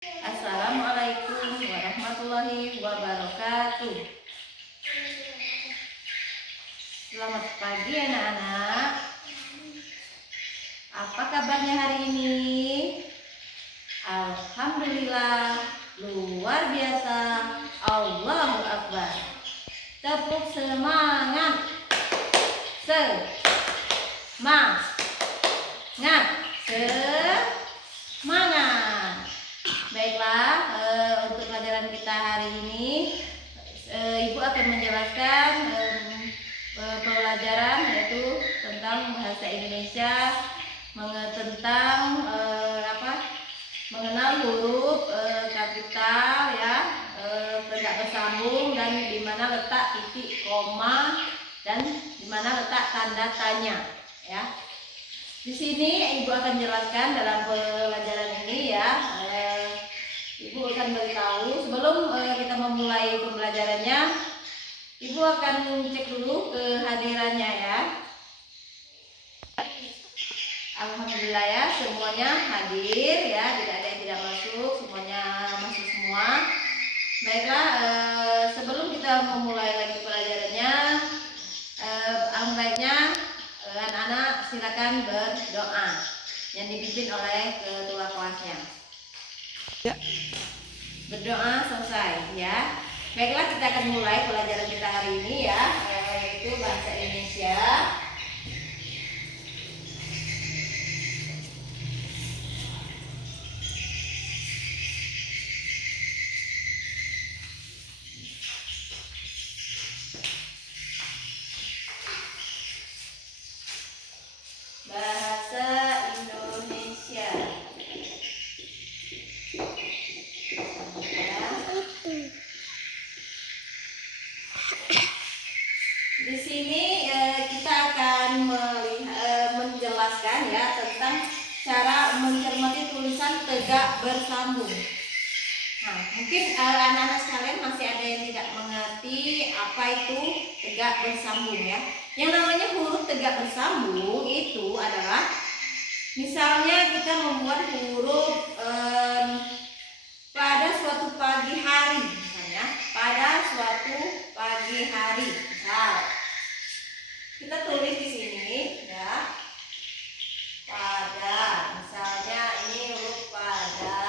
Assalamualaikum warahmatullahi wabarakatuh. Selamat pagi anak-anak. Apa kabarnya hari ini? Alhamdulillah, luar biasa. Allahu Akbar. Tepuk semangat. Semangat. Semangat. Baiklah, untuk pelajaran kita hari ini Ibu akan menjelaskan pelajaran yaitu tentang bahasa Indonesia, tentang mengenal huruf kapital ya, tegak bersambung, dan di mana letak titik koma dan di mana letak tanda tanya ya. Di sini Ibu akan jelaskan dalam pelajaran ini ya. Ibu akan beritahu sebelum kita memulai pembelajarannya, Ibu akan cek dulu kehadirannya ya. Alhamdulillah ya, semuanya hadir ya, tidak ada yang tidak masuk, semuanya masuk semua. Baiklah, sebelum kita memulai lagi pelajarannya, baiknya anak-anak silakan berdoa yang dipimpin oleh ketua kelasnya. Ya. Berdoa selesai ya. Baiklah, kita akan mulai pelajaran kita hari ini ya, yaitu bahasa Indonesia. Bahasa Indonesia. Di sini kita akan menjelaskan ya tentang cara mencermati tulisan tegak bersambung. Nah, mungkin anak-anak sekalian masih ada yang tidak mengerti apa itu tegak bersambung ya. Yang namanya huruf tegak bersambung itu adalah, misalnya kita membuat huruf pada suatu pagi hari, misalnya pada suatu pagi hari. Misal kita tulis di sini ya, pada, misalnya ini huruf pada,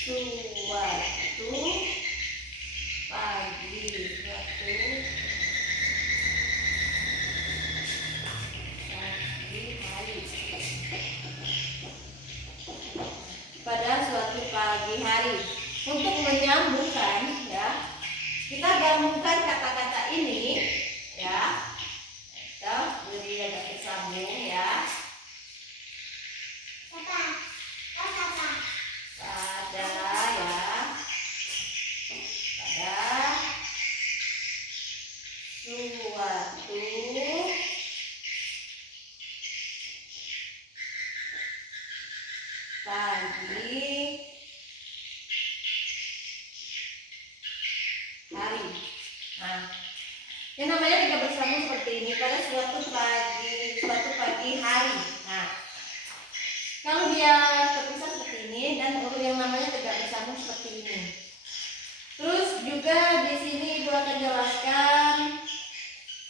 suatu pagi, hari. Pada suatu pagi hari. Untuk menyambungkan ya, kita gabungkan kata-kata ini ya, kita beri agak bersambung ya. Pada ya, pada suatu pagi hari. Nah, yang namanya tegak bersambung seperti ini, pada suatu pagi hari. Nah, kalau dia terpisah seperti ini, dan yang namanya tegak bersambung seperti ini. Terus juga di sini Ibu akan jelaskan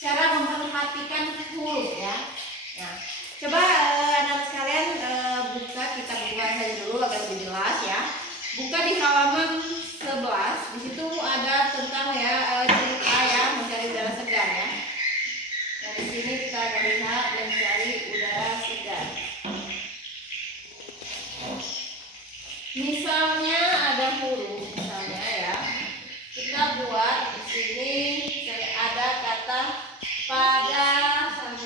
cara memperhatikan huruf ya. Nah, coba anak sekalian buka, kita buka saja dulu agar lebih jelas ya. Buka di halaman 11. Di situ ada tentang ya cerita ya mencari udara segar ya. Nah, di sini kita akan lihat mencari udara segar. Misalnya ada huruf, misalnya ya, kita buat di sini ada kata pada,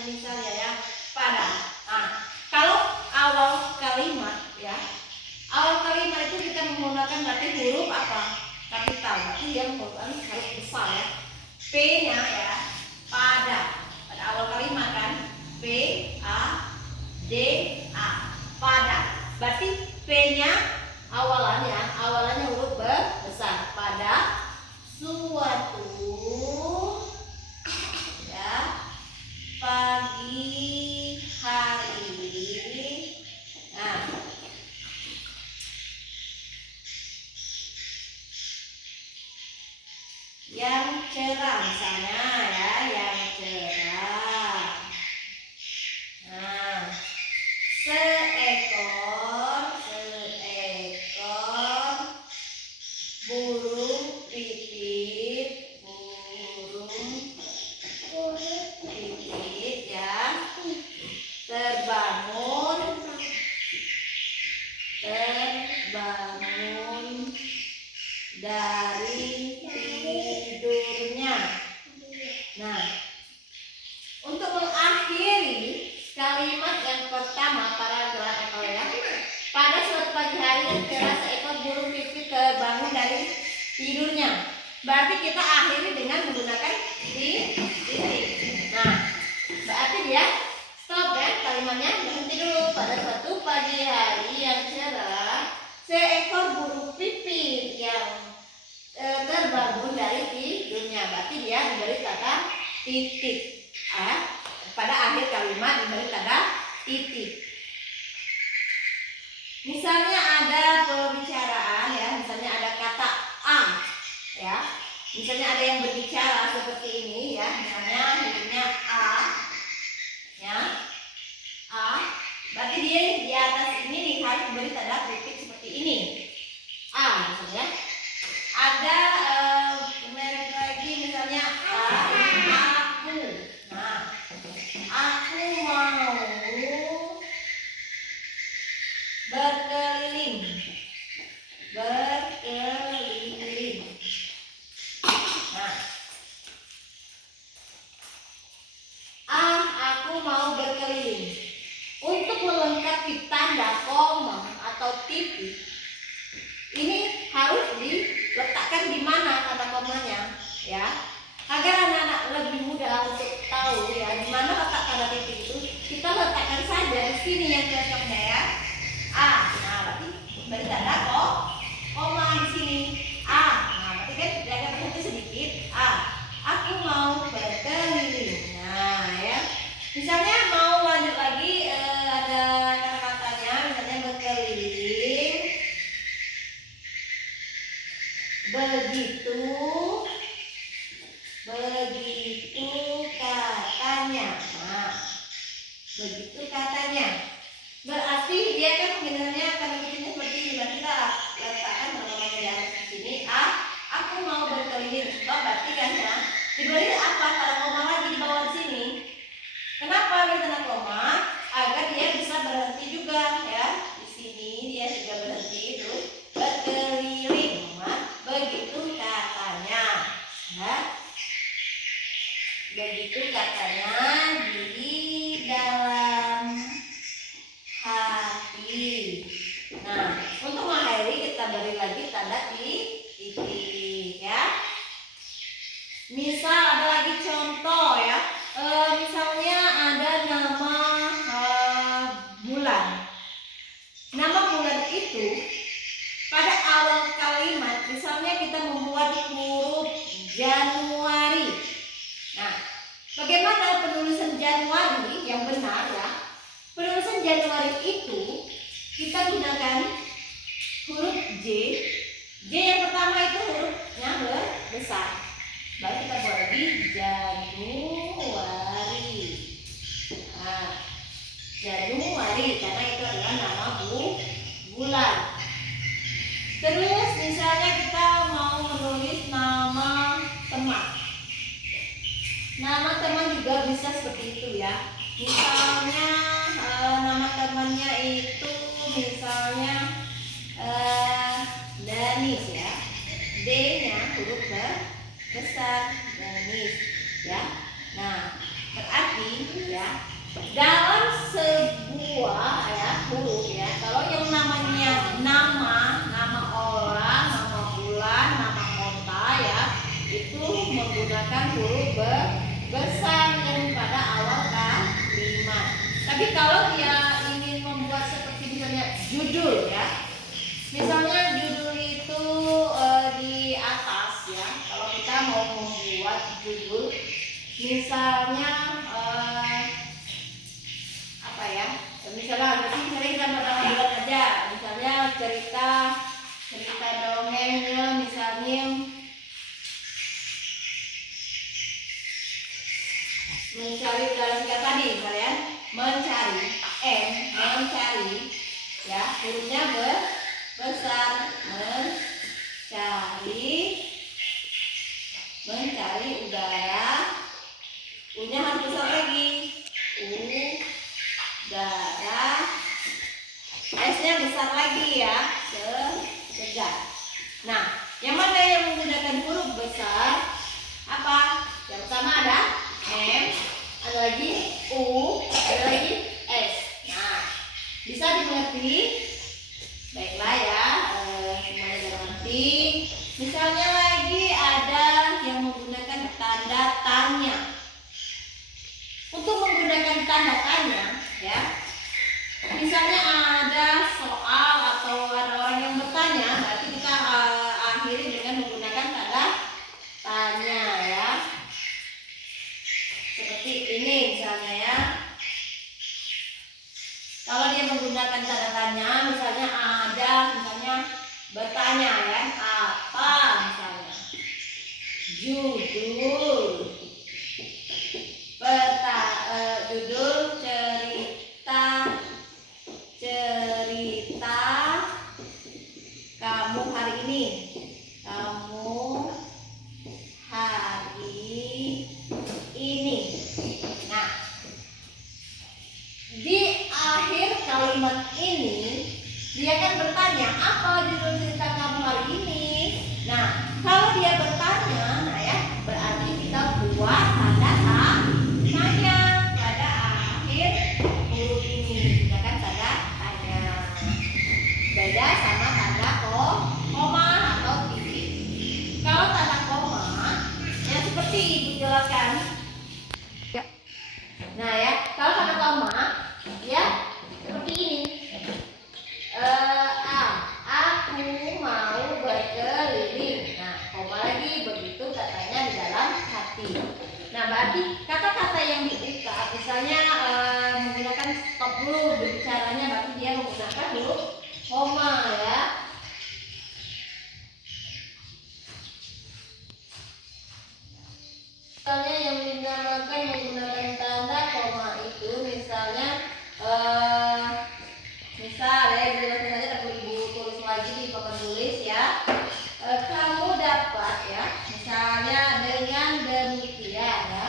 misalnya ya, pada. Nah, kalau awal kalimat ya, awal kalimat itu kita menggunakan berarti huruf apa? Kapital, berarti yang harus besar ya. P-nya ya, pada awal kalimat kan, P A D A, pada. Berarti P-nya awalannya huruf besar. Pada suatu ya pagi hari. Nah, seekor burung pipit, ya, terbangun dari tidurnya. Nah, untuk mengakhiri kalimat yang pertama paragraf ya. Pada suatu pagi hari yang cerah seekor burung pipit terbangun dari tidurnya. Berarti kita akhiri dengan menggunakan titik. Nah, berarti dia stop ya kalimatnya, berhenti dulu. Pada suatu pagi hari yang cerah seekor burung pipit yang terbangun dari tidurnya. Berarti dia diberi tanda titik. Pada akhir kalimat diberi tanda titik. Misalnya ada pembicaraan ya, misalnya ada kata ya. Misalnya ada yang berbicara seperti ini ya, misalnya hurufnya ya. Berarti dia di atas ini harus beri tanda titik seperti ini. Misalnya ada merek lagi misalnya aku. Nah, aku mau berkeliling. Nah, aku mau berkeliling. Untuk melengkapi tanda koma atau titik, ini harus diletakkan di mana tanda komanya, ya, agar anak-anak lebih mudah untuk tahu ya di mana letak tanda titik itu. Kita letakkan saja di sini yang cocoknya ya. Nah berarti beri tanda koma di sini. Nah berarti kan jaga berhenti sedikit. Aku mau berkeliling. Nah ya, misalnya mau lanjut lagi ada kata-katanya, misalnya berkeliling. Begitu katanya. Nah, begitu katanya. Berarti dia kan penggunaannya karena begini seperti ini. Kita letakkan namanya di atas di sini. Aku mau berkeliling. Berarti kan ya diberi apa tanda koma lagi di bawah sini. Kenapa beri tanda koma? Agar dia bisa berhenti juga ya. Di sini dia juga berhenti terus berkeliling. Begitu katanya. Ya. Begitu katanya di dalam hati. Nah, untuk mengakhiri kita beri lagi tanda titik ya. Misal ada lagi contoh ya. Misalnya ada nama bulan. Nama bulan itu pada awal kalimat, misalnya kita membuat huruf Januari. Nah, bagaimana penulisan Januari yang benar ya? Penulisan Januari itu kita gunakan huruf J. J yang pertama itu hurufnya besar. Baru kita buat lagi Januari. Nah, Januari karena itu adalah nama bulan. Terus misalnya kita mau menulis nama teman. Nama teman juga bisa seperti itu ya. Misalnya nama temannya itu misalnya Danis ya. D-nya huruf besar Danis ya. Nah, berarti ya dalam sebuah ya huruf ya, kalau yang namanya nama orang, nama bulan, nama kota ya, itu menggunakan huruf besar yang pada awal kalimat. Tapi kalau dia ingin membuat seperti misalnya judul ya, misalnya judul itu di atas ya. Kalau kita mau membuat judul, misalnya apa ya? Misalnya kita bulan aja. Misalnya cerita dongengnya misalnya mencari dalam singkat tadi kalian mencari mencari, ya hurufnya besar, mencari udara, U-nya harus besar lagi, udara, S-nya besar lagi ya, segar. Nah, yang mana yang menggunakan huruf besar? Apa? Yang pertama ada M, ada lagi U, ada lagi S. Nah, bisa dimengerti? Baiklah ya, semuanya dimengerti. Misalnya lagi ada yang menggunakan tanda tanya. Untuk menggunakan tanda tanya, ya, misalnya ada soal atau ada orang yang bertanya, berarti kita akhiri dengan menggunakan tanda tanya ya. Seperti ini misalnya ya. Kalau dia menggunakan tanda tanya, misalnya ada bertanya ya, apa misalnya? Judul judul cerita kamu hari ini. Nah, di akhir kalimat ini dia kan bertanya, apa judul cerita kamu hari ini? Nah, kalau dia bertanya, nah ya, berarti kita buat tanda tanya pada akhir huruf ini, gunakan tanda tanya. Beda sama tanda koma atau titik. Kalau tanda koma, ya seperti ibu jelaskan. Nah ya, kalau tanda koma, ya seperti ini. Aku mau berkeliling. Nah, koma lagi, begitu katanya di dalam hati. Nah, berarti kata-kata yang dibuka, misalnya menggunakan stop dulu berbicaranya, berarti dia menggunakan huruf koma ya. Misalnya yang dinamakan menggunakan tanda koma itu, misalnya misal ya, dijelaskan saja, tapi ibu tulis lagi di papan tulis ya. Kamu dapat ya, misalnya dengan demikian ya.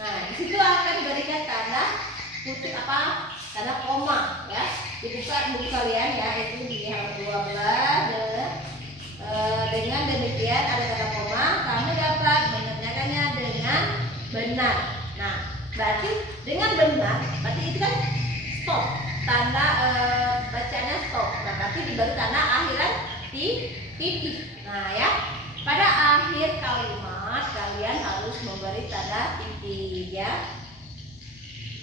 Nah, di situ akan diberikan tanda kutip apa? Tanda koma ya. Dibuka buku kalian ya, itu di halaman 12. Dengan demikian ada tanda koma, kamu dapat mengerjakannya dengan benar. Nah, berarti dengan benar, berarti itu kan stop. Tanda bacanya stop. Nah, berarti diberi tanda akhiran titik. Nah ya, pada akhir kalimat kalian harus memberi tanda titik ya.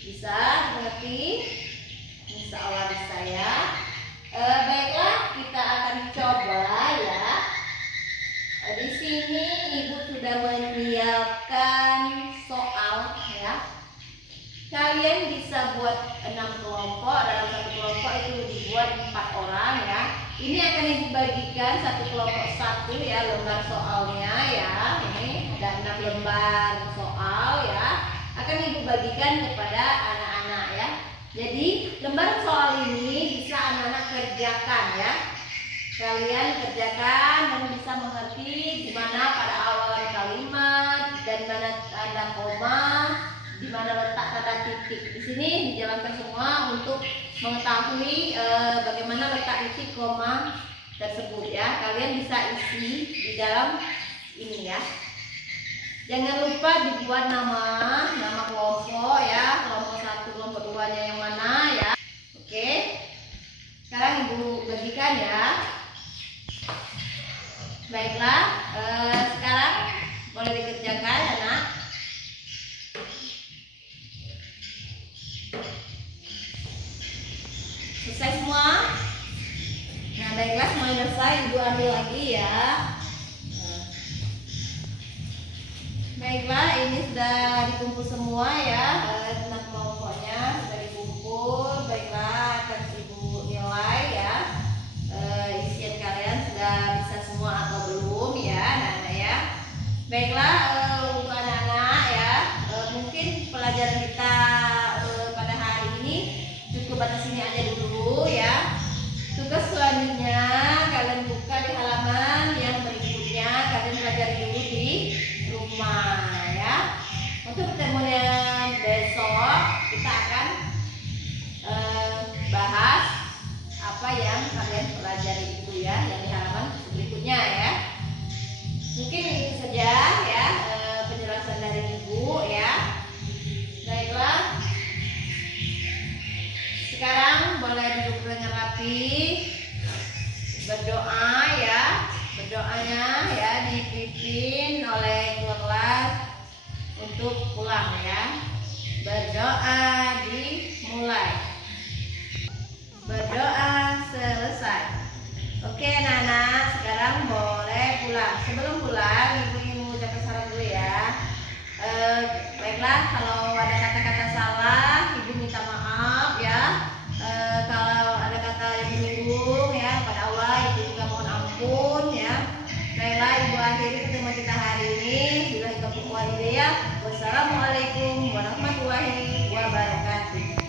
Bisa mengerti? Insya Allah bisa ya. Baiklah, kita akan coba ya. Di sini ibu sudah menyiapkan soal ya. Kalian bisa buat 6 kelompok. Dalam satu kelompok itu dibuat 4 orang ya. Ini akan ibu bagikan satu kelompok satu ya, lembar soalnya ya. Ini ada 6 lembar soal ya. Akan ibu bagikan kepada anak-anak ya. Jadi lembar soal ini bisa anak-anak kerjakan ya. Kalian kerjakan dan bisa mengerti di mana pada awal kalimat dan mana ada koma, di mana letak kata titik. Di sini dijalankan semua untuk mengetahui bagaimana letak titik koma tersebut ya. Kalian bisa isi di dalam ini ya. Jangan lupa dibuat nama kelompok ya, kelompok 1, kelompok 2-nya yang mana ya. Oke. Sekarang ibu bagikan ya. Baiklah, sekarang boleh dikerjakan anak. Selesai semua? Nah, baiklah, semuanya selesai, ibu ambil lagi ya. Baiklah, ini sudah dikumpul semua ya. 6 kelompoknya sudah dikumpul. Baiklah, akan ibu nilai ya. Isian kalian sudah bisa semua atau belum ya, anak-anak ya. Baiklah, untuk anak-anak ya, mungkin pelajaran kita pada hari ini cukup batas sini aja dulu ya. berdoa ya. Berdoanya ya dipimpin oleh ketua kelas untuk pulang ya. Berdoa dimulai. Berdoa selesai. Oke anak-anak, sekarang boleh pulang. Sebelum pulang, ibu ingin mengucapkan salam dulu ya. Baiklah, kalau ada kata-kata salah, ibu minta maaf ya. Kalau ada kata yang menyinggung ya pada Allah, ibu juga mohon ampun ya. Baiklah, ibu akhiri pertemuan kita hari ini. Wassalamualaikum warahmatullahi wabarakatuh.